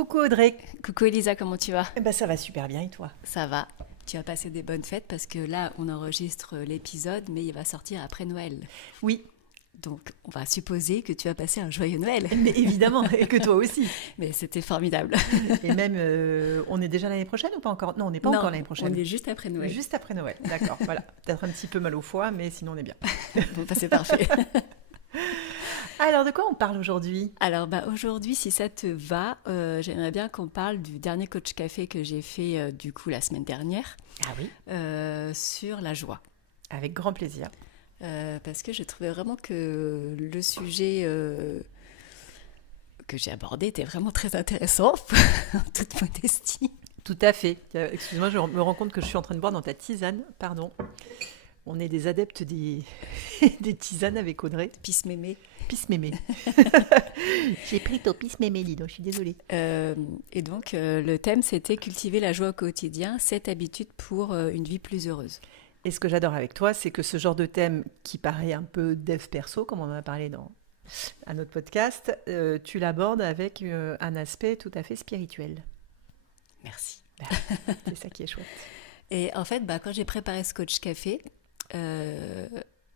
Coucou Audrey. Coucou Elisa, comment tu vas? Eh ben, ça va super bien et toi? Ça va. Tu as passé des bonnes fêtes parce que là, on enregistre l'épisode, mais il va sortir après Noël. Oui, Donc, on va supposer que tu as passé un joyeux Noël. mais évidemment, et que toi aussi. Mais c'était formidable. Et même, on est déjà l'année prochaine ou pas encore? Non, on n'est pas encore Non, l'année on prochaine. est juste après Noël. Juste après Noël, d'accord. Voilà, peut-être un petit peu mal au foie, mais sinon on est bien. Bon, bah, c'est parfait. Alors, de quoi on parle aujourd'hui? Alors, bah, aujourd'hui, si ça te va, j'aimerais bien qu'on parle du dernier coach café que j'ai fait du coup la semaine dernière Ah oui, sur la joie. avec grand plaisir. Parce que je trouvais vraiment que le sujet que j'ai abordé était vraiment très intéressant, en toute modestie. Tout à fait. Excuse-moi, je me rends compte que je suis en train de boire dans ta tisane, pardon. On est des adeptes des, des tisanes avec Audrey. Pisse mémé. Pisse mémé. J'ai pris ton pisse mémé, dis donc, je suis désolée. Et donc, le thème, c'était cultiver la joie au quotidien, 7 habitudes pour une vie plus heureuse. Et ce que j'adore avec toi, c'est que ce genre de thème qui paraît un peu dev perso, comme on en a parlé à notre podcast, tu l'abordes avec un aspect tout à fait spirituel. Merci. Bah, c'est ça qui est chouette. Et en fait, bah, quand j'ai préparé ce coach café,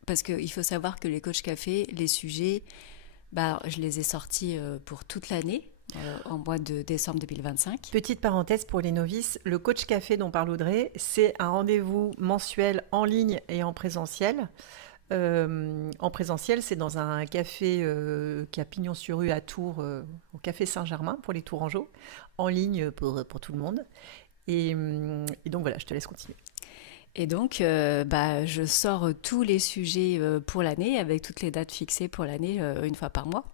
parce qu'il faut savoir que les coachs café, les sujets, bah, je les ai sortis pour toute l'année, en mois de décembre 2025. Petite parenthèse pour les novices, le coach café dont parle Audrey, c'est un rendez-vous mensuel en ligne et en présentiel. En présentiel, c'est dans un café qui a pignon sur rue à Tours, au café Saint-Germain pour les Tourangeaux, en ligne pour tout le monde. Et donc voilà, je te laisse continuer. Et donc, bah, je sors tous les sujets pour l'année, avec toutes les dates fixées pour l'année, une fois par mois.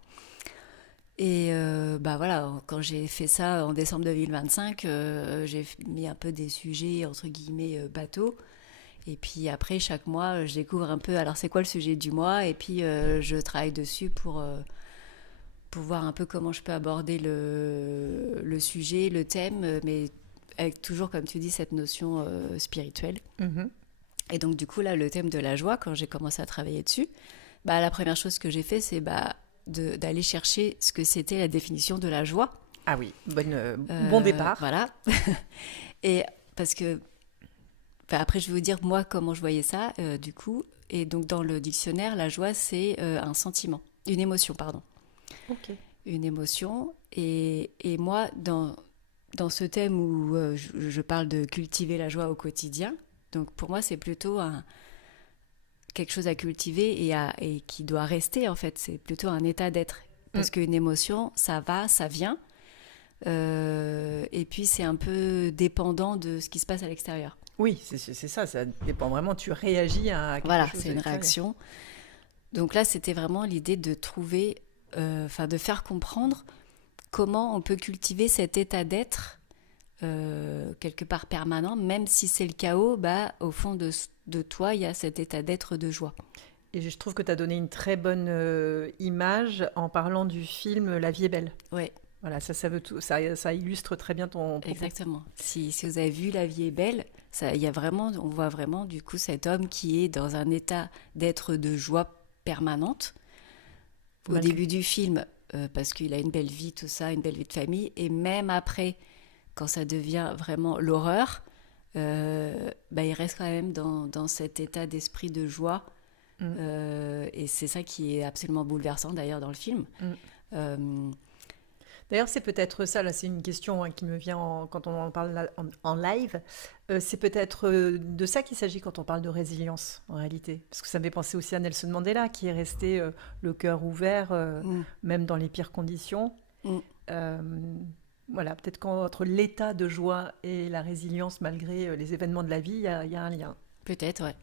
Et bah voilà, quand j'ai fait ça en décembre 2025, j'ai mis un peu des sujets entre guillemets bateaux. Et puis après, chaque mois, je découvre un peu, alors c'est quoi le sujet du mois, et puis je travaille dessus pour voir un peu comment je peux aborder le sujet, le thème, mais avec toujours, comme tu dis, cette notion spirituelle. Mhm. Et donc du coup, là, le thème de la joie, quand j'ai commencé à travailler dessus, bah, la première chose que j'ai fait, c'est bah, d'aller chercher ce que c'était la définition de la joie. Ah oui, bon départ. Voilà. Et parce que, enfin, après, je vais vous dire moi comment je voyais ça, du coup. Et donc, dans le dictionnaire, la joie, c'est un sentiment, une émotion, pardon. Ok. Une émotion. Et moi, dans ce thème où je parle de cultiver la joie au quotidien, donc pour moi, c'est plutôt quelque chose à cultiver et qui doit rester, en fait. C'est plutôt un état d'être. Mm. Parce qu'une émotion, ça va, ça vient. Et puis, c'est un peu dépendant de ce qui se passe à l'extérieur. Oui, c'est ça, ça dépend vraiment. Tu réagis à quelque Voilà, chose c'est une d'extérieur. réaction. Donc là, c'était vraiment l'idée de trouver, enfin de faire comprendre comment on peut cultiver cet état d'être quelque part permanent, même si c'est le chaos, bah, au fond de toi, il y a cet état d'être de joie. Et je trouve que tu as donné une très bonne image en parlant du film La vie est belle. Oui, Voilà, ça veut tout, ça illustre très bien ton propos. exactement. Si vous avez vu La vie est belle, ça, il y a vraiment, on voit vraiment du coup cet homme qui est dans un état d'être de joie permanente. Au Malgré- début du film, parce qu'il a une belle vie, tout ça, une belle vie de famille, et même après, quand ça devient vraiment l'horreur, bah, il reste quand même dans cet état d'esprit de joie. Mm, Et c'est ça qui est absolument bouleversant d'ailleurs dans le film. mm. Euh, D'ailleurs, c'est peut-être ça, là, c'est une question qui me vient quand on en parle là, en live. C'est peut-être de ça qu'il s'agit quand on parle de résilience, en réalité. Parce que ça me fait penser aussi à Nelson Mandela, qui est resté le cœur ouvert, mm, même dans les pires conditions. mm. Euh, voilà, peut-être qu'entre l'état de joie et la résilience, malgré les événements de la vie, il y a un lien. Peut-être, ouais.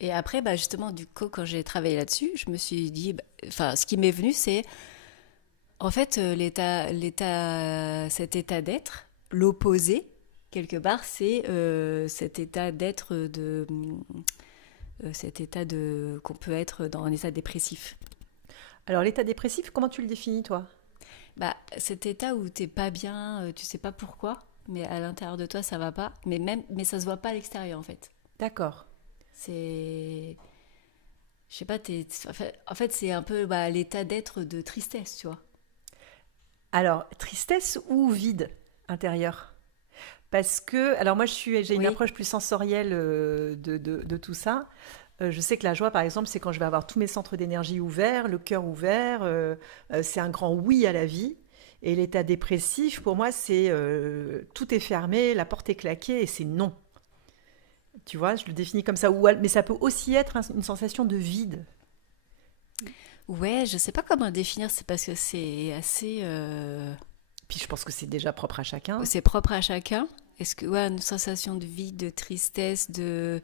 Et après, bah, justement, du coup, quand j'ai travaillé là-dessus, je me suis dit, bah, enfin, ce qui m'est venu, c'est en fait cet état d'être, l'opposé, quelque part, c'est cet état d'être cet état de qu'on peut être dans un état dépressif. Alors, l'état dépressif, comment tu le définis, toi? Bah, cet état où t'es pas bien, tu sais pas pourquoi, mais à l'intérieur de toi ça va pas, mais ça se voit pas à l'extérieur en fait. D'accord. C'est, je sais pas, en fait c'est un peu bah, l'état d'être de tristesse, tu vois. Alors, tristesse ou vide intérieur? Parce que, alors moi, j'ai une Oui. approche plus sensorielle de tout ça. Je sais que la joie, par exemple, c'est quand je vais avoir tous mes centres d'énergie ouverts, le cœur ouvert. C'est un grand oui à la vie. Et l'état dépressif, pour moi, c'est tout est fermé, la porte est claquée et c'est non. Tu vois, je le définis comme ça. Mais ça peut aussi être une sensation de vide. Ouais, je sais pas comment définir, c'est parce que c'est assez... Puis je pense que c'est déjà propre à chacun. c'est propre à chacun. Est-ce que, ouais, une sensation de vide, de tristesse, de...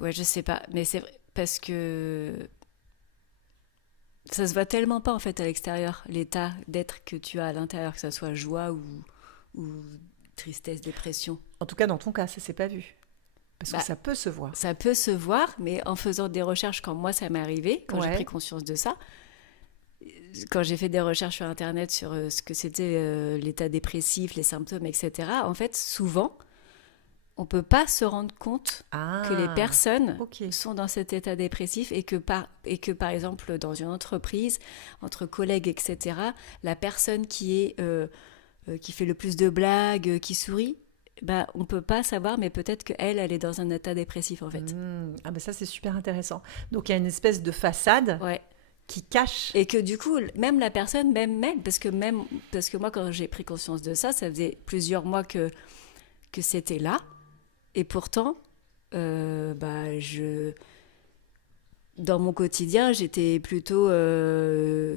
Ouais, je sais pas, mais c'est vrai, parce que ça se voit tellement pas en fait à l'extérieur, l'état d'être que tu as à l'intérieur, que ça soit joie ou tristesse, dépression. En tout cas, dans ton cas, ça s'est pas vu. Parce que Bah, ça peut se voir. ça peut se voir, mais en faisant des recherches, quand moi ça m'est arrivé, quand j'ai pris Ouais. conscience de ça, quand j'ai fait des recherches sur Internet sur ce que c'était l'état dépressif, les symptômes, etc., en fait, souvent, on peut pas se rendre compte que les Ah, personnes ok. sont dans cet état dépressif et que par exemple dans une entreprise entre collègues etc la personne qui fait le plus de blagues qui sourit bah on peut pas savoir mais peut-être qu'elle elle est dans un état dépressif en fait. Ah ben ça, c'est super intéressant. Donc, il y a une espèce de façade Ouais. qui cache. Et que du coup même la personne même parce que moi quand j'ai pris conscience de ça faisait plusieurs mois que c'était là et pourtant bah je dans mon quotidien, j'étais plutôt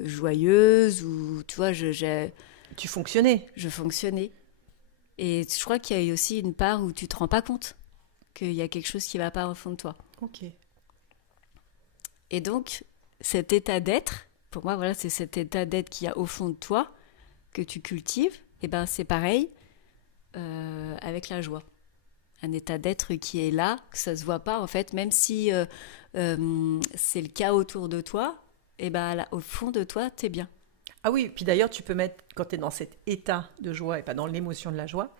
joyeuse ou tu vois, Tu fonctionnais. je fonctionnais. Et je crois qu'il y a aussi une part où tu te rends pas compte qu'il y a quelque chose qui va pas au fond de toi. Ok. Et donc, cet état d'être, pour moi, voilà, c'est cet état d'être qu'il y a au fond de toi que tu cultives. Et ben, c'est pareil avec la joie. Un état d'être qui est là, que ça se voit pas en fait, même si c'est le cas autour de toi, et ben là, au fond de toi, t'es bien. Ah oui, puis d'ailleurs, tu peux mettre, quand tu es dans cet état de joie et pas dans l'émotion de la joie,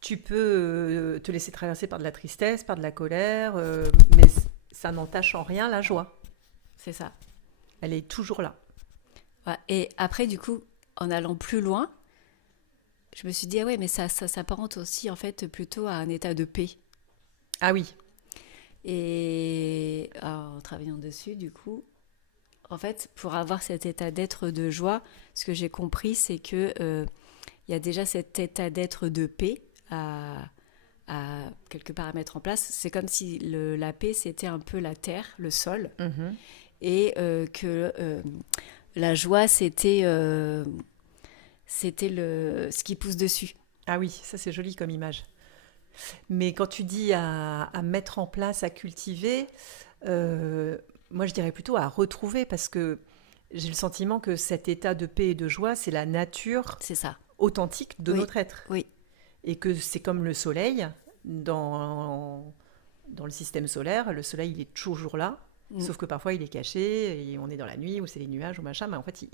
tu peux te laisser traverser par de la tristesse, par de la colère, mais ça n'entache en rien la joie. C'est ça. Elle est toujours là. Ouais. Et après, du coup, en allant plus loin, je me suis dit, ah ouais, mais ça s'apparente aussi en fait plutôt à un état de paix. Ah oui. Et en travaillant dessus, du coup, en fait, pour avoir cet état d'être de joie, ce que j'ai compris, c'est que il y a déjà cet état d'être de paix à quelque part à mettre en place. C'est comme si la paix, c'était un peu la terre, le sol, Mhm. et que la joie, c'était ce qui pousse dessus. Ah oui, ça c'est joli comme image. Mais quand tu dis à mettre en place, à cultiver, euh, moi je dirais plutôt à retrouver, parce que j'ai le sentiment que cet état de paix et de joie, c'est la nature C'est ça. authentique de Oui, notre être. oui, Et que c'est comme le soleil, dans le système solaire, le soleil il est toujours là, mm, sauf que parfois il est caché, et on est dans la nuit, ou c'est les nuages, ou machin, mais en fait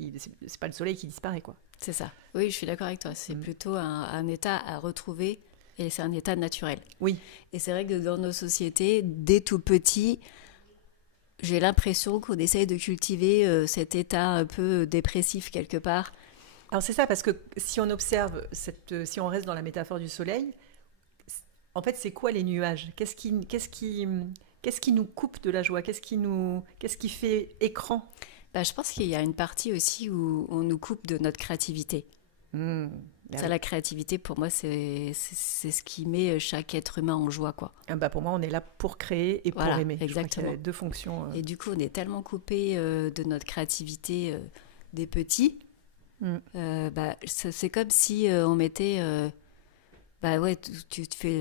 c'est pas le soleil qui disparaît, quoi. c'est ça. Oui, je suis d'accord avec toi. C'est Mm. plutôt un état à retrouver et c'est un état naturel. Oui, Et c'est vrai que dans nos sociétés, dès tout petit, j'ai l'impression qu'on essaye de cultiver cet état un peu dépressif quelque part. alors c'est ça, parce que si on observe, si on reste dans la métaphore du soleil, en fait c'est quoi les nuages? Qu'est-ce qui nous coupe de la joie? Qu'est-ce qui fait écran? Bah, je pense qu'il y a une partie aussi où on nous coupe de notre créativité. Hmm, ah Ça, oui. la créativité, pour moi, c'est ce qui met chaque être humain en joie, quoi. Ah bah pour moi on est là pour créer et pour Voilà, aimer. Je crois qu'il y a exactement. deux fonctions. Et du coup, on est tellement coupé de notre créativité des petits. Hmm. Bah, c'est comme si on mettait, bah ouais, tu te fais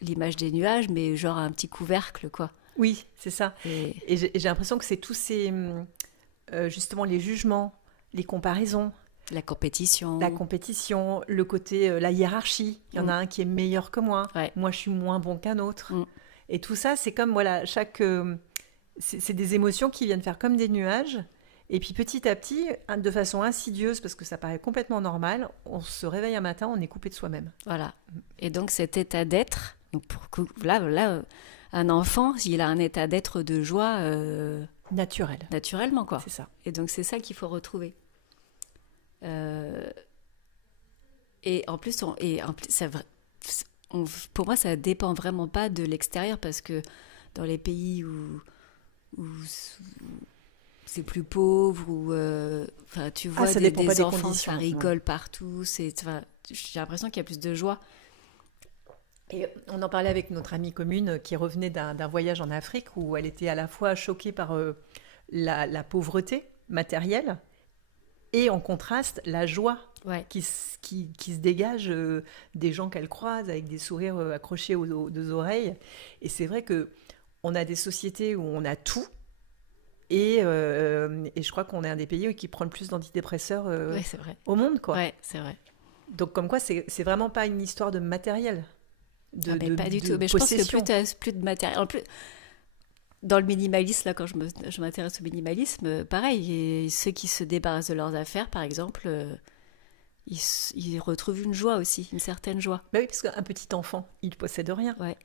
l'image des nuages, mais genre un petit couvercle, quoi. Oui, c'est ça. Et Et j'ai l'impression que c'est tous ces, justement, les jugements, les comparaisons, la la compétition. compétition, le côté, la hiérarchie. Il y en a Mm, un qui est meilleur que moi, ouais. moi je suis moins bon qu'un autre. Mm, Et tout ça, c'est comme, voilà, c'est des émotions qui viennent faire comme des nuages. Et puis petit à petit, de façon insidieuse, parce que ça paraît complètement normal, on se réveille un matin, on est coupé de soi-même. voilà. Et donc cet état d'être, donc là, un enfant, il a un état d'être de joie Naturel, naturellement, quoi. c'est ça. Et donc c'est ça qu'il faut retrouver. Euh, et en plus, pour moi, ça dépend vraiment pas de l'extérieur parce que dans les pays où c'est plus pauvre, enfin, tu Ah, vois ça dépend pas des des enfants, ça conditions. Ouais. rigole partout. Enfin, j'ai l'impression qu'il y a plus de joie. Et on en parlait avec notre amie commune qui revenait d'un voyage en Afrique où elle était à la fois choquée par la pauvreté matérielle et en contraste la joie Ouais, qui se dégage des gens qu'elle croise avec des sourires accrochés aux deux oreilles. Et c'est vrai que on a des sociétés où on a tout. Et je crois qu'on est un des pays qui prend le plus d'antidépresseurs ouais, c'est vrai. au monde, quoi. Ouais, c'est vrai. Donc comme quoi, c'est vraiment pas une histoire de matériel, Ah ben pas du de tout. Mais je pense que plus possession. tu as plus de matériel, en plus dans le minimalisme là, quand je m'intéresse au minimalisme, pareil. Et ceux qui se débarrassent de leurs affaires, par exemple, ils retrouvent une joie aussi, une certaine joie. Bah oui, parce qu'un petit enfant, il ne possède rien. Ouais,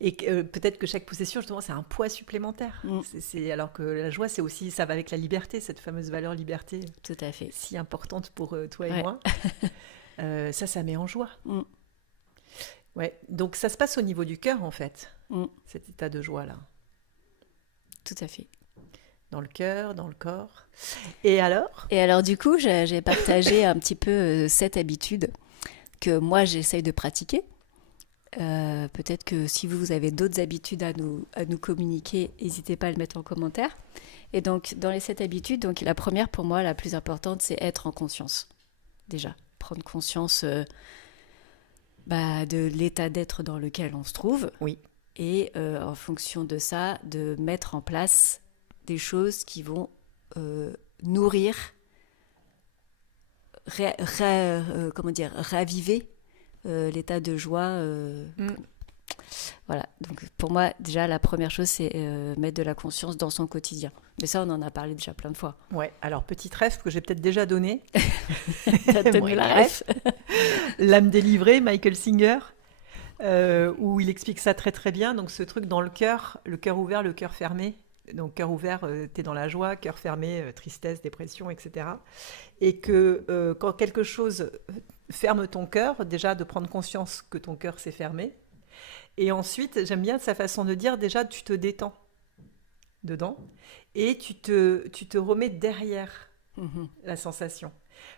Et peut-être que chaque possession, justement, c'est un poids supplémentaire. mm, Alors que la joie, c'est aussi, ça va avec la liberté, cette fameuse valeur liberté tout à fait. si importante pour toi et Ouais, moi. Ça met en joie. mm, Ouais. Donc ça se passe au niveau du cœur, en fait, mm, cet état de joie-là. tout à fait. Dans le cœur, dans le corps. Et alors? Et alors du coup, j'ai partagé un petit peu cette habitude que moi j'essaye de pratiquer. Peut-être que si vous avez d'autres habitudes à nous communiquer, n'hésitez pas à le mettre en commentaire. Et donc, dans les 7 habitudes, donc, la première pour moi, la plus importante, c'est être en conscience. Déjà, prendre conscience de l'état d'être dans lequel on se trouve. Oui. Et en fonction de ça, de mettre en place des choses qui vont nourrir, comment dire, raviver l'état de joie. Mm. Voilà, donc pour moi, déjà, la première chose, c'est mettre de la conscience dans son quotidien. Mais ça, on en a parlé déjà plein de fois. Ouais. Alors, petite rêve que j'ai peut-être déjà donné. Donne-nous la ref. L'âme délivrée, Michael Singer, où il explique ça très très bien. Donc ce truc dans le cœur ouvert, le cœur fermé. Donc cœur ouvert, t'es dans la joie, cœur fermé, tristesse, dépression, etc. Et que quand quelque chose ferme ton cœur, déjà de prendre conscience que ton cœur s'est fermé. Et ensuite, j'aime bien sa façon de dire, déjà tu te détends dedans et tu te remets derrière Mhm, la sensation.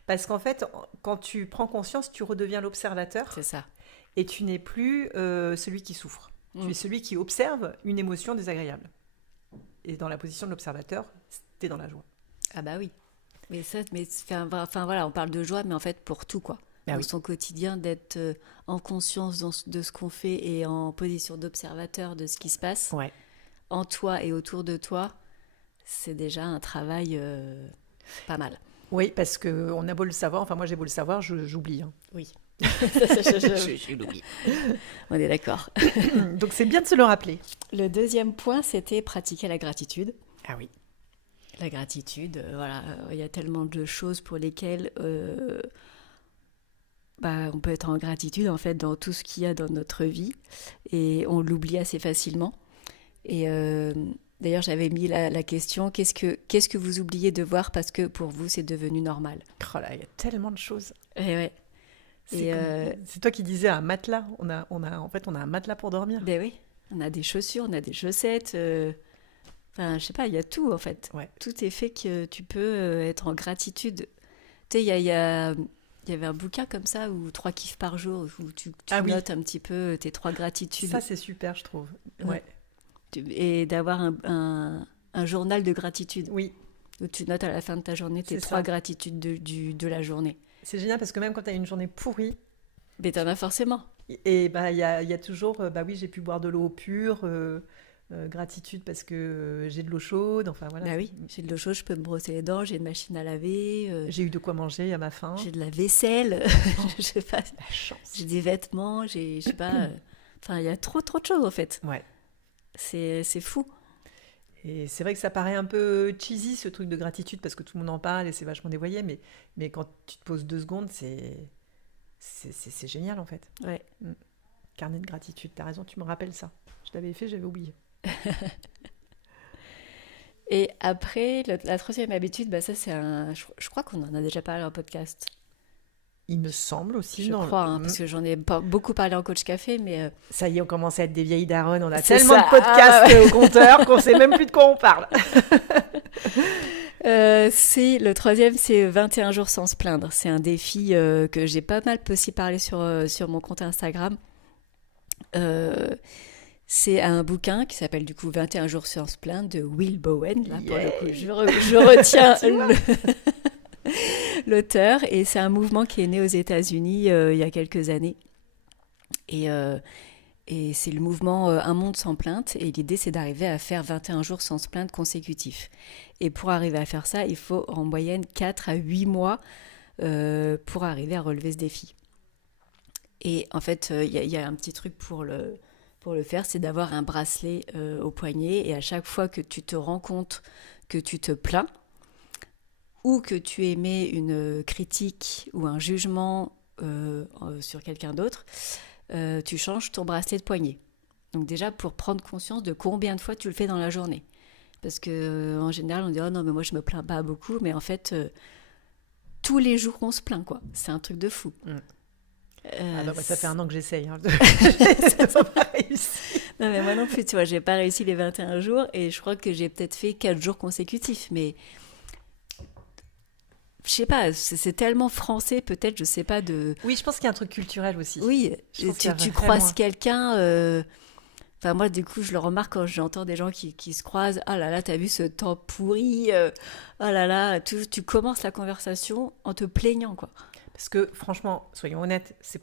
Parce qu'en fait, quand tu prends conscience, tu redeviens l'observateur c'est ça. et tu n'es plus celui qui souffre. Tu Mm. es celui qui observe une émotion désagréable. Et dans la position de l'observateur, tu es dans la joie. Ah bah oui. Enfin voilà, on parle de joie, mais en fait pour tout quoi. Ah Dans oui. son quotidien, d'être en conscience de ce qu'on fait et en position d'observateur de ce qui se passe Ouais. en toi et autour de toi, c'est déjà un travail pas mal. Oui, parce qu'on a beau le savoir, enfin moi j'ai beau le savoir, j'oublie. Hein. Oui, Je l'oublie. on est d'accord. Donc c'est bien de se le rappeler. Le deuxième point, c'était pratiquer la gratitude. Ah oui. La gratitude, voilà, il y a tellement de choses pour lesquelles on peut être en gratitude en fait dans tout ce qu'il y a dans notre vie et on l'oublie assez facilement. Et d'ailleurs, j'avais mis la question qu'est-ce que vous oubliez de voir parce que pour vous c'est devenu normal. Oh là, il y a tellement de choses. Et ouais. C'est c'est toi qui disais un matelas. En fait, on a un matelas pour dormir. Ben oui, on a des chaussures, on a des chaussettes. Enfin, je sais pas, il y a tout en fait. Ouais. Tout est fait que tu peux être en gratitude. Tu sais, il y avait un bouquin comme ça, où 3 kiffs par jour, où tu Ah oui. notes un petit peu tes 3 gratitudes. Ça c'est super, je trouve. Ouais. Et d'avoir un journal de gratitude, Oui, où tu notes à la fin de ta journée tes c'est 3 gratitudes de la journée. c'est génial parce que même quand tu as une journée pourrie, Mais t'en as forcément. et bah il y a toujours bah oui, j'ai pu boire de l'eau pure, gratitude parce que j'ai de l'eau chaude, enfin voilà. Bah oui, j'ai de l'eau chaude, je peux me brosser les dents, j'ai une machine à laver, J'ai eu de quoi manger à ma faim. j'ai de la vaisselle, je sais pas, La chance. j'ai des vêtements, je sais pas. Enfin, il y a trop de choses en fait. Ouais. C'est fou. Et c'est vrai que ça paraît un peu cheesy ce truc de gratitude parce que tout le monde en parle et c'est vachement dévoyé, mais quand tu te poses 2 secondes, c'est génial en fait. Ouais. Carnet de gratitude, t'as raison, tu me rappelles ça. Je l'avais fait, j'avais oublié. Et après, la troisième habitude, bah ça c'est je crois qu'on en a déjà parlé en podcast. Il me semble aussi Je dans crois, hein, parce que j'en ai pas beaucoup parlé en coach café, mais Ça y est, on commence à être des vieilles daronnes. On a c'est tellement ça. de podcasts Ah, ouais. au compteur qu'on sait même plus de quoi on parle. C'est le troisième, c'est 21 jours sans se plaindre. C'est un défi que j'ai pas mal aussi parlé sur mon compte Instagram. Euh, c'est un bouquin qui s'appelle du coup 21 jours sans se plaindre de Will Bowen. Là, pour le coup, Yeah. je retiens Tu vois. l'auteur. Et c'est un mouvement qui est né aux États-Unis il y a quelques années. Et, euh, et c'est le mouvement Un monde sans plainte. Et l'idée, c'est d'arriver à faire 21 jours sans se plaindre consécutifs. Et pour arriver à faire ça, il faut en moyenne 4 à 8 mois pour arriver à relever ce défi. Et en fait, y a un petit truc pour le faire, c'est d'avoir un bracelet au poignet. Et à chaque fois que tu te rends compte que tu te plains ou que tu émets une critique ou un jugement sur quelqu'un d'autre, tu changes ton bracelet de poignet. Donc déjà, pour prendre conscience de combien de fois tu le fais dans la journée. Parce que en général, on dit oh non, mais moi je me plains pas beaucoup, mais en fait, tous les jours on se plaint quoi. C'est un truc de fou. Mm. Ah bah, moi, ça fait C'est- 1 an que j'essaye. Hein. Ça n'a pas réussi. Non mais moi non plus, tu vois, j'ai pas réussi les 21 jours et je crois que j'ai peut-être fait 4 jours consécutifs, mais je sais pas, c'est tellement français peut-être, je sais pas de. Oui, je pense qu'il y a un truc culturel aussi. Oui, Je pense qu'il y a tu vraiment. croises quelqu'un. Enfin, moi, du coup, je le remarque quand j'entends des gens qui se croisent. Ah là là, t'as vu ce temps pourri. Oh là là, tu commences la conversation en te plaignant, quoi. Parce que franchement, soyons honnêtes, c'est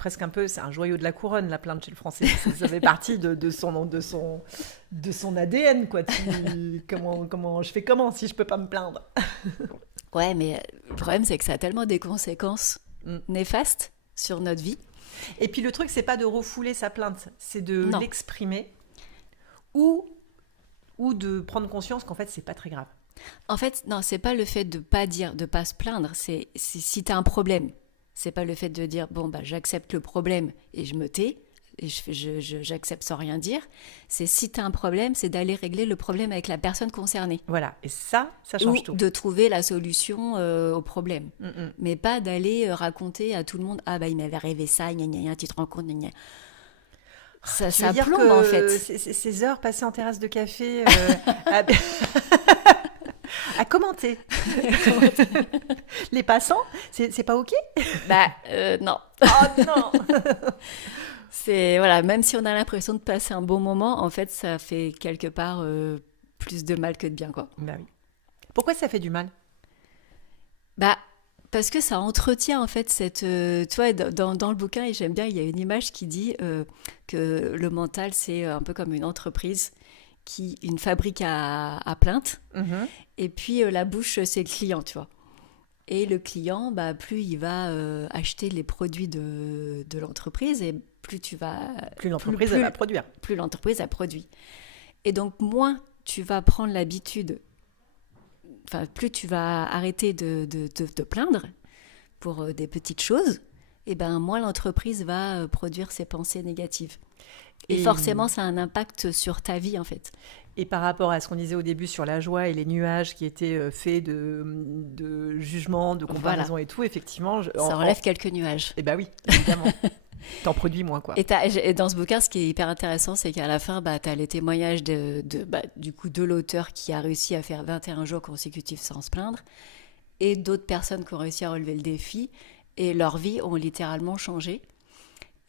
un joyau de la couronne, la plainte chez le français. Ça fait partie de son ADN, quoi. Je fais comment si je peux pas me plaindre? Ouais, mais le problème, c'est que ça a tellement des conséquences Mm. néfastes sur notre vie. Et puis le truc, c'est pas de refouler sa plainte, c'est de Non. l'exprimer ou, ou de prendre conscience qu'en fait, c'est pas très grave. En fait, non, c'est pas le fait de pas dire, de pas se plaindre. C'est si t'as un problème. C'est pas le fait de dire, bon, bah, j'accepte le problème et je me tais. Et j'accepte sans rien dire. C'est si t'as un problème, c'est d'aller régler le problème avec la personne concernée. Voilà, et ça Ou change tout. de trouver la solution au problème. Mm, mm. Mais pas d'aller raconter à tout le monde, ah bah il m'avait rêvé ça, gna gna gna, tu te rends compte, gna gna. Tu veux Ça dire plombe en que fait. ces heures passées en terrasse de café à, à commenter les passants, c'est pas OK? Bah non. Oh non! C'est voilà, même si on a l'impression de passer un bon moment, en fait ça fait quelque part plus de mal que de bien quoi. Bah oui. Pourquoi ça fait du mal? Bah parce que ça entretient en fait cette tu vois dans le bouquin et j'aime bien il y a une image qui dit que le mental c'est un peu comme une entreprise qui une fabrique à plainte Mhm. et puis la bouche c'est le client tu vois. Et le client, bah, plus il va acheter les produits de l'entreprise et plus tu vas Plus plus, l'entreprise, elle plus, va produire. plus l'entreprise a produit. Et donc moins tu vas prendre l'habitude, enfin plus tu vas arrêter de te plaindre pour des petites choses, et ben moins l'entreprise va produire ses pensées négatives. Et Et, forcément, ça a un impact sur ta vie en fait. et par rapport à ce qu'on disait au début sur la joie et les nuages qui étaient faits de jugements, de Voilà, comparaisons et tout, effectivement, ça enlève quelques nuages. eh ben oui, évidemment. T'en produis moins, quoi. Et dans ce bouquin, ce qui est hyper intéressant, c'est qu'à la fin, bah, tu as les témoignages du coup, de l'auteur qui a réussi à faire 21 jours consécutifs sans se plaindre, et d'autres personnes qui ont réussi à relever le défi, et leur vie ont littéralement changé.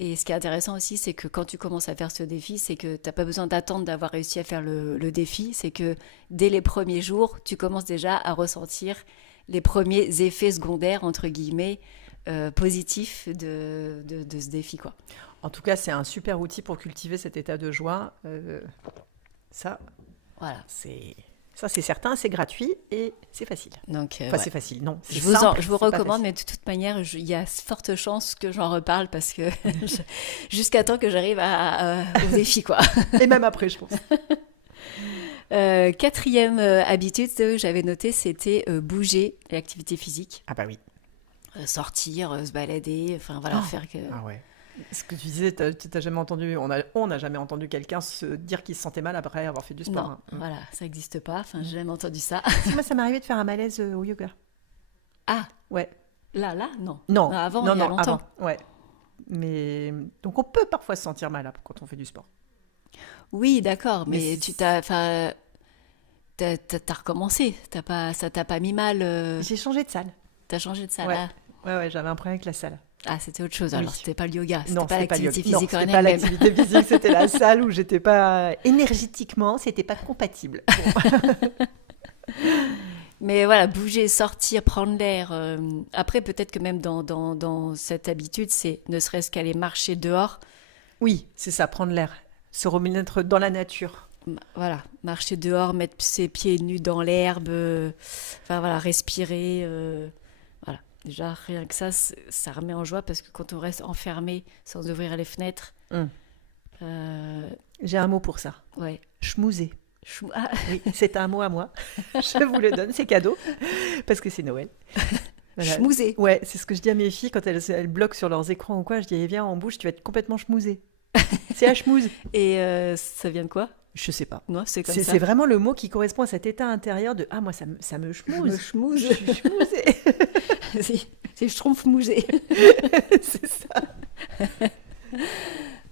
Et ce qui est intéressant aussi, c'est que quand tu commences à faire ce défi, c'est que tu n'as pas besoin d'attendre d'avoir réussi à faire le défi, c'est que dès les premiers jours, tu commences déjà à ressentir les premiers effets secondaires, entre guillemets, positifs de ce défi, quoi. En tout cas, c'est un super outil pour cultiver cet état de joie. Ça, Voilà. c'est certain, c'est gratuit et c'est facile. Donc, Enfin, ouais. c'est facile, non, c'est Je simple, vous c'est pas recommande, facile. mais de toute manière, il y a forte chance que j'en reparle parce que jusqu'à temps que j'arrive au défi, quoi. Et même après, je pense. Quatrième habitude que j'avais notée, c'était bouger, l'activité physique. Ah bah oui. Sortir, se balader, enfin voilà, Oh, faire que... ah ouais. Ce que tu disais, t'as jamais entendu, on n'a jamais entendu quelqu'un se dire qu'il se sentait mal après avoir fait du sport. Non, Hein. voilà, ça n'existe pas. Enfin, j'ai jamais entendu ça. Si, moi, ça m'est arrivé de faire un malaise au yoga. Ah, Ouais. là, non. Non. Avant, non, il y a non, longtemps. avant. Ouais. Mais donc on peut parfois se sentir mal quand on fait du sport. Oui, d'accord, Mais mais enfin, t'as recommencé. Ça t'a pas mis mal. J'ai changé de salle. T'as changé de salle. Ouais. Ouais, j'avais un problème avec la salle. Ah, c'était autre chose. Oui. Alors, c'était pas le yoga. C'était Non, pas c'était pas le l'activité yoga. Non, physique en c'était pas elle-même. l'activité physique, c'était la salle où j'étais pas énergétiquement, c'était pas compatible. Bon. Mais voilà, bouger, sortir, prendre l'air. Après, peut-être que même dans cette habitude, c'est ne serait-ce qu'aller marcher dehors. Oui, c'est ça, prendre l'air, se remettre dans la nature. Voilà, marcher dehors, mettre ses pieds nus dans l'herbe. Enfin voilà, respirer. Voilà, déjà rien que ça remet en joie parce que quand on reste enfermé sans ouvrir les fenêtres, Hum. euh, J'ai un mot pour ça. ouais. Schmouser. Ah, Oui, c'est un mot à moi. Je vous le donne, c'est cadeau, parce que c'est Noël. Voilà. schmouser. Ouais, c'est ce que je dis à mes filles quand elles bloquent sur leurs écrans ou quoi. Je dis, eh, viens, en bouche, tu vas être complètement schmousée. C'est à schmouze. Et ça vient de quoi? Je sais pas. Non, c'est comme ça. C'est vraiment le mot qui correspond à cet état intérieur de, ah, moi, ça me Je schmouze. me schmouze. Je suis schmousée. C'est schtroumpf mousé. C'est ça.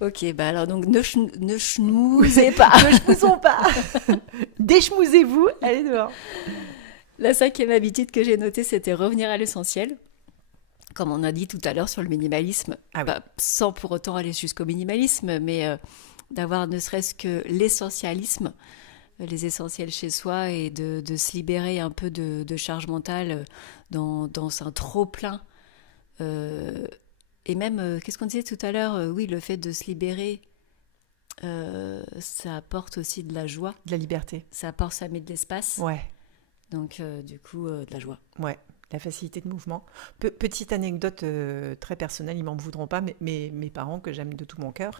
Ok, bah alors donc ne schmousez pas. Ne schmousons pas. Déschmousez-vous, allez dehors. La cinquième habitude que j'ai notée, c'était revenir à l'essentiel. Comme on a dit tout à l'heure sur le minimalisme, Ah oui. bah, sans pour autant aller jusqu'au minimalisme, mais d'avoir ne serait-ce que l'essentialisme, les essentiels chez soi et de se libérer un peu de charge mentale dans un trop-plein. Et même, qu'est-ce qu'on disait tout à l'heure? Oui, le fait de se libérer, ça apporte aussi de la joie. De la liberté. Ça met de l'espace. Ouais, Donc, du coup, de la joie. ouais. La facilité de mouvement. Petite anecdote très personnelle, ils m'en voudront pas, mais mes parents, que j'aime de tout mon cœur,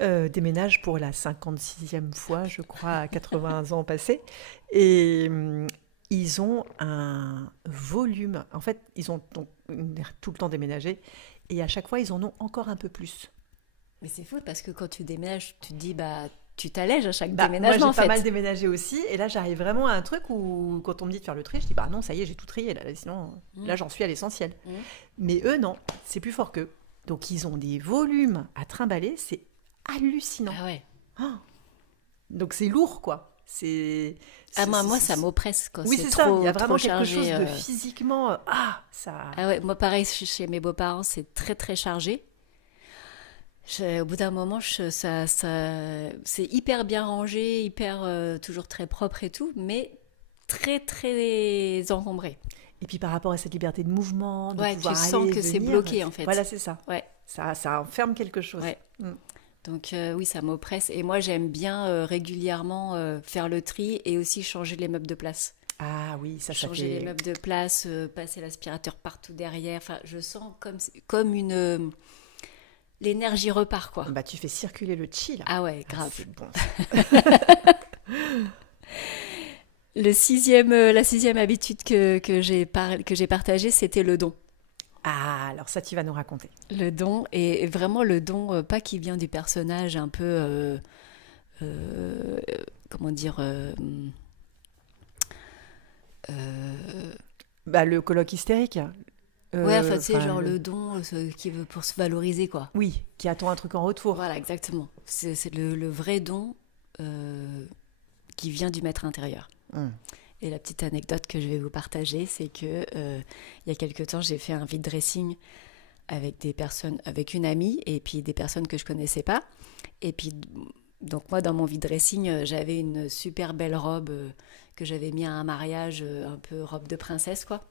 déménagent pour la 56e fois, je crois, à 80 ans passés. Et ils ont un volume. En fait, ils ont donc tout le temps déménagé. Et à chaque fois, ils en ont encore un peu plus. Mais c'est fou parce que quand tu déménages, tu te dis, bah, tu t'allèges à chaque Moi, déménagement, j'ai en fait. pas mal déménagé aussi. Et là, j'arrive vraiment à un truc où, quand on me dit de faire le tri, je dis, bah non, ça y est, j'ai tout trié. Là, sinon, là, j'en suis à l'essentiel. Mmh. Mais eux, non, c'est plus fort qu'eux. Donc, ils ont des volumes à trimballer, c'est hallucinant. Ah ouais. Oh. Donc, c'est lourd, quoi. Moi, ça m'oppresse quand Oui, c'est c'est ça. trop, Il y a vraiment trop quelque chargé. chose de physiquement. Ça. Ah ouais, moi, pareil, chez mes beaux-parents, c'est très, très chargé. Au bout d'un moment, c'est hyper bien rangé, toujours très propre et tout, mais très, très encombré. Et puis, par rapport à cette liberté de mouvement, de Ouais, pouvoir tu sens aller, que c'est venir, bloqué, en fait. Voilà, c'est ça. Ouais, Ça enferme quelque chose. ouais. Mm. Donc oui, ça m'oppresse. Et moi, j'aime bien régulièrement faire le tri et aussi changer les meubles de place. Ah oui, ça Changer fait. les meubles de place, passer l'aspirateur partout derrière. Enfin, je sens comme une... l'énergie repart, quoi. Bah, tu fais circuler le chi, là. Ah ouais, grave. C'est bon. La sixième habitude que j'ai partagée, c'était le don. Ah, alors ça, tu vas nous raconter. Le don, et vraiment le don, pas qui vient du personnage un peu... comment dire... Bah, le colloque hystérique. ouais, enfin, tu sais, enfin, genre le don qui veut pour se valoriser, quoi. Oui, qui attend un truc en retour. Voilà, exactement. C'est le vrai don qui vient du maître intérieur. Hum. Et la petite anecdote que je vais vous partager, c'est que il y a quelque temps, j'ai fait un vide dressing avec une amie et puis des personnes que je connaissais pas. Et puis donc moi, dans mon vide dressing, j'avais une super belle robe que j'avais mis à un mariage, un peu robe de princesse, quoi.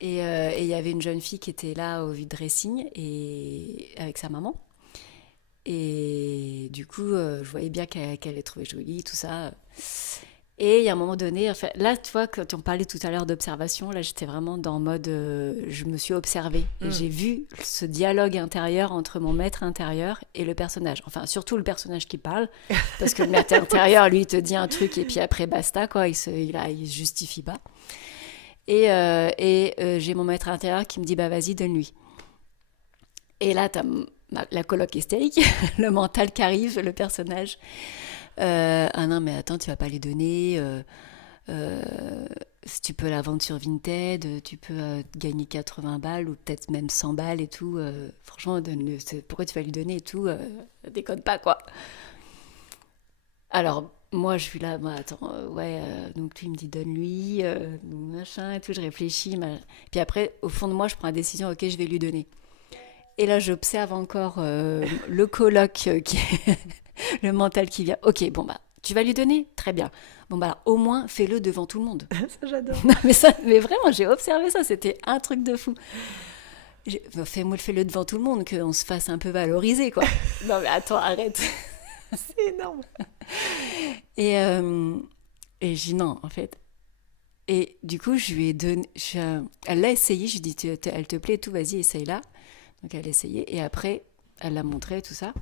Et il y avait une jeune fille qui était là au vide dressing et avec sa maman. Et du coup, je voyais bien qu'elle les trouvait jolies, tout ça. Et il y a un moment donné, enfin, là, tu vois, quand on parlait tout à l'heure d'observation, là, j'étais vraiment dans le mode, je me suis observée. Et j'ai vu ce dialogue intérieur entre mon maître intérieur et le personnage. Enfin, surtout le personnage qui parle, parce que le maître intérieur, lui, il te dit un truc et puis après, basta, quoi, il se justifie pas. Et j'ai mon maître intérieur qui me dit, bah vas-y, donne-lui. Et là, t'as la coloc hystérique, le mental qui arrive, le personnage. Ah non, mais attends, tu vas pas les donner. Si tu peux la vendre sur Vinted, tu peux gagner 80 balles ou peut-être même 100 balles et tout. Franchement, pourquoi tu vas lui donner et tout déconne pas, quoi. Alors, moi, je suis là, bah, attends, ouais, donc lui, il me dit donne-lui, machin et tout, je réfléchis. Puis après, au fond de moi, je prends la décision, ok, je vais lui donner. Et là, j'observe encore le coloc qui est le mental qui vient. Ok, bon, bah, tu vas lui donner? Très bien. Bon, bah, au moins, fais-le devant tout le monde. Ça, j'adore. Non, mais vraiment, j'ai observé ça, c'était un truc de fou. Fais-le devant tout le monde, qu'on se fasse un peu valoriser, quoi. Non, mais attends, arrête. C'est énorme. Et, euh, et j'ai dit non, en fait. Et du coup, je lui ai donné. Elle l'a essayé, je lui ai dit elle te plaît, tout, vas-y, essaye-la. Donc elle a essayé. Et après, elle l'a montré, tout ça.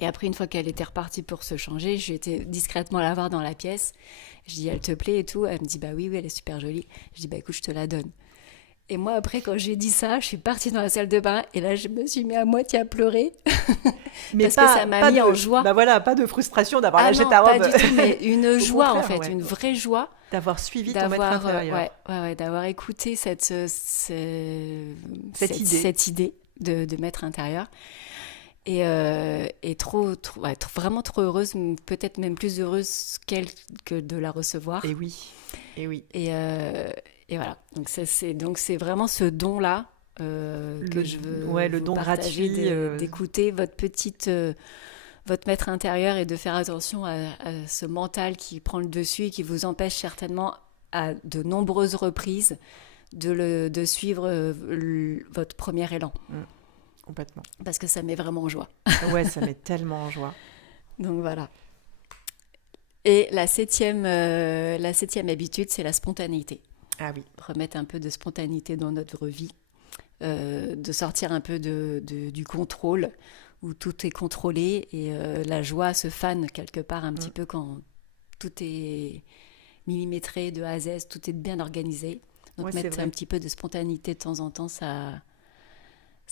Et après, une fois qu'elle était repartie pour se changer, j'ai été discrètement la voir dans la pièce. Je dis, elle te plaît et tout. Elle me dit, bah oui, elle est super jolie. Je dis, bah écoute, je te la donne. Et moi, après, quand j'ai dit ça, je suis partie dans la salle de bain et là, je me suis mis à moitié à pleurer. Mais parce que ça m'a mis en joie. Bah voilà, pas de frustration d'avoir Ah lâché non, ta robe. pas du tout, mais une joie, en contraire, fait, ouais. une vraie joie. D'avoir suivi ton maître intérieur. D'avoir écouté cette idée de maître intérieur. Et vraiment trop heureuse, peut-être même plus heureuse qu'elle que de la recevoir. Et oui, et oui. Et voilà, donc c'est vraiment ce don-là que je veux le vous don partager, gratuit. d'écouter votre maître intérieur et de faire attention à ce mental qui prend le dessus et qui vous empêche certainement à de nombreuses reprises de suivre votre premier élan. Complètement. Parce que ça met vraiment en joie. Ouais, ça met tellement en joie. Donc voilà. Et la septième habitude, c'est la spontanéité. Ah oui. Remettre un peu de spontanéité dans notre vie, de sortir un peu du contrôle où tout est contrôlé et la joie se fane quelque part un petit peu quand tout est millimétré de A à Z, tout est bien organisé. Donc mettre un petit peu de spontanéité de temps en temps, ça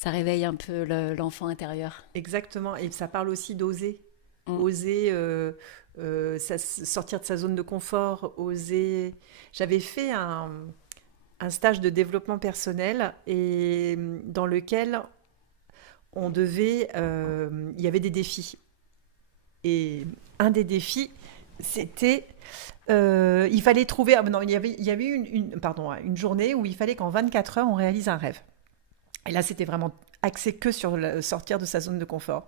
réveille un peu l'enfant intérieur. Exactement, et ça parle aussi d'oser. Oser sortir de sa zone de confort, oser... J'avais fait un stage de développement personnel et dans lequel on devait... il y avait des défis. Et un des défis, c'était... il fallait trouver... il y avait une journée où il fallait qu'en 24 heures, on réalise un rêve. Et là, c'était vraiment axé que sur sortir de sa zone de confort.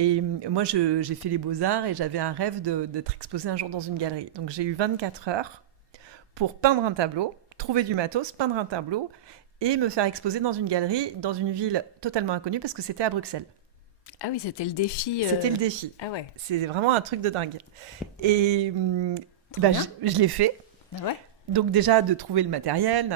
Et moi, j'ai fait les beaux-arts et j'avais un rêve d'être exposée un jour dans une galerie. Donc, j'ai eu 24 heures pour peindre un tableau, trouver du matos, peindre un tableau et me faire exposer dans une galerie, dans une ville totalement inconnue parce que c'était à Bruxelles. Ah oui, c'était le défi. C'était le défi. Ah ouais. C'est vraiment un truc de dingue. Et je l'ai fait. Ah ouais. Donc déjà, de trouver le matériel,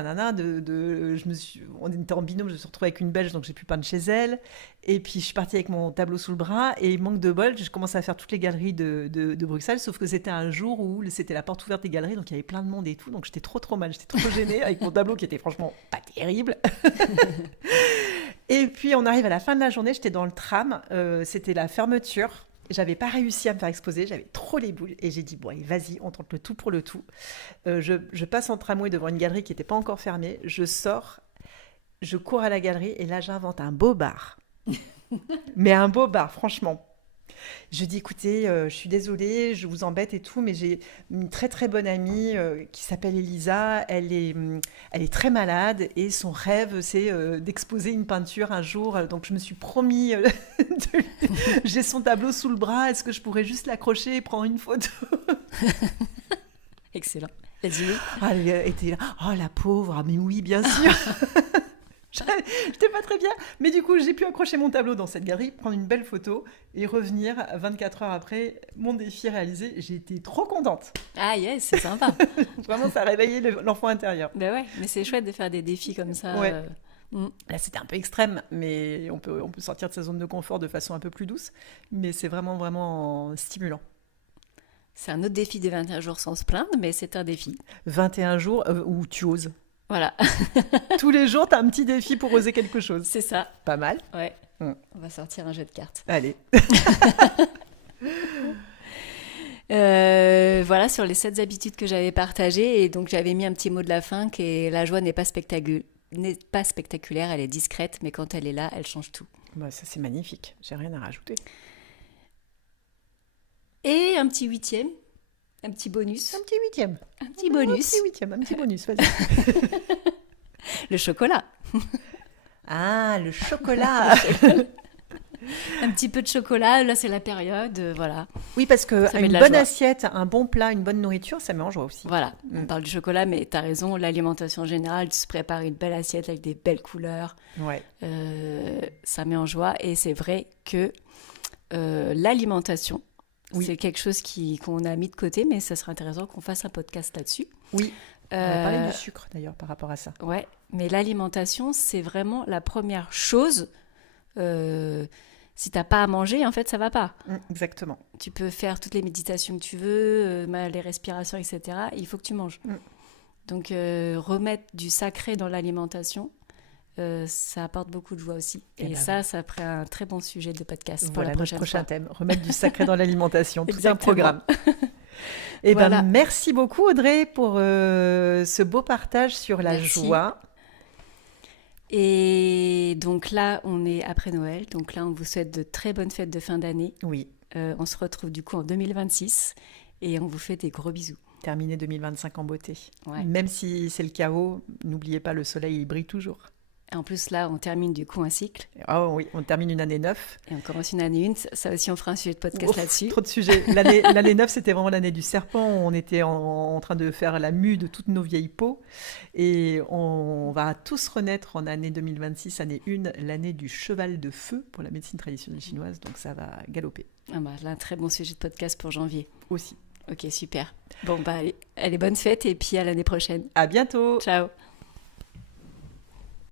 on était en binôme, je me suis retrouvée avec une Belge, donc j'ai pu peindre chez elle. Et puis, je suis partie avec mon tableau sous le bras. Et manque de bol, je commençais à faire toutes les galeries de Bruxelles, sauf que c'était un jour où c'était la porte ouverte des galeries, donc il y avait plein de monde et tout. Donc j'étais trop mal, j'étais trop gênée avec mon tableau qui était franchement pas terrible. Et puis, on arrive à la fin de la journée, j'étais dans le tram, c'était la fermeture. J'avais pas réussi à me faire exposer, j'avais trop les boules et j'ai dit bon allez, vas-y, on tente le tout pour le tout. Je passe en tramway devant une galerie qui n'était pas encore fermée, je sors, je cours à la galerie et là j'invente un beau bar. Mais un beau bar, franchement. Je dis écoutez, je suis désolée, je vous embête et tout, mais j'ai une très bonne amie qui s'appelle Elisa, elle est très malade et son rêve c'est d'exposer une peinture un jour, donc je me suis promis, j'ai son tableau sous le bras, est-ce que je pourrais juste l'accrocher et prendre une photo? Excellent. Vas-y. Elle était là, oh la pauvre, ah, mais oui bien sûr. J'étais pas très bien, mais du coup j'ai pu accrocher mon tableau dans cette galerie, prendre une belle photo et revenir 24 heures après, mon défi réalisé. J'ai été trop contente. Ah yes, c'est sympa. Vraiment, ça a réveillé l'enfant intérieur. Ben ouais, mais c'est chouette de faire des défis comme ça. Ouais. Là c'était un peu extrême, mais on peut sortir de sa zone de confort de façon un peu plus douce, mais c'est vraiment stimulant. C'est un autre défi des 21 jours sans se plaindre, mais c'est un défi. 21 jours où tu oses. Voilà, Tous les jours, tu as un petit défi pour oser quelque chose. c'est ça. Pas mal. Ouais. Mm. On va sortir un jeu de cartes. Allez. Voilà sur les 7 habitudes que j'avais partagées. Et donc, j'avais mis un petit mot de la fin qui est la joie n'est pas spectaculaire, elle est discrète, mais quand elle est là, elle change tout. Bah, ça, c'est magnifique. J'ai rien à rajouter. Et un petit 8e, un petit bonus. Un petit 8e. Un petit bonus. Un petit bonus, vas-y. Le chocolat. Ah, le chocolat. Un petit peu de chocolat, là c'est la période, voilà. Oui, parce que Ça met de une la bonne joie. assiette, un bon plat, une bonne nourriture, ça met en joie aussi. Voilà, on parle du chocolat, mais t'as raison, l'alimentation en général, se préparer une belle assiette avec des belles couleurs, Ouais. ça met en joie. Et c'est vrai que l'alimentation, Oui. c'est quelque chose qu'on a mis de côté, mais ça serait intéressant qu'on fasse un podcast là-dessus. Oui. On va parler Euh, du sucre d'ailleurs par rapport à ça. Ouais, mais l'alimentation, c'est vraiment la première chose. Si t'as pas à manger, en fait, ça va pas. Exactement. Tu peux faire toutes les méditations que tu veux, les respirations, etc. Il faut que tu manges. Donc, remettre du sacré dans l'alimentation, ça apporte beaucoup de joie aussi. Et Et ben ça ferait un très bon sujet de podcast pour Voilà la notre prochaine prochain fois. thème. Remettre du sacré dans l'alimentation. Tout un Exactement. programme. Et Voilà. ben merci beaucoup Audrey pour ce beau partage sur la Merci. joie. Et donc là, on est après Noël. Donc là, on vous souhaite de très bonnes fêtes de fin d'année. Oui. On se retrouve du coup en 2026 et on vous fait des gros bisous. Terminer 2025 en beauté. Ouais. Même si c'est le chaos, n'oubliez pas, le soleil il brille toujours. Et en plus, là, on termine du coup un cycle Oh oui, on termine une année 9. et on commence une année 1. Ça aussi, on fera un sujet de podcast Ouf, là-dessus. trop de sujets. L'année 9, c'était vraiment l'année du serpent. On était en train de faire la mue de toutes nos vieilles peaux. Et on va tous renaître en année 2026, année 1, l'année du cheval de feu pour la médecine traditionnelle chinoise. Donc ça va galoper Ah bah, là, un très bon sujet de podcast pour janvier. aussi. Ok, super. Bon, bah, allez, bonne fête et puis à l'année prochaine. À bientôt. Ciao.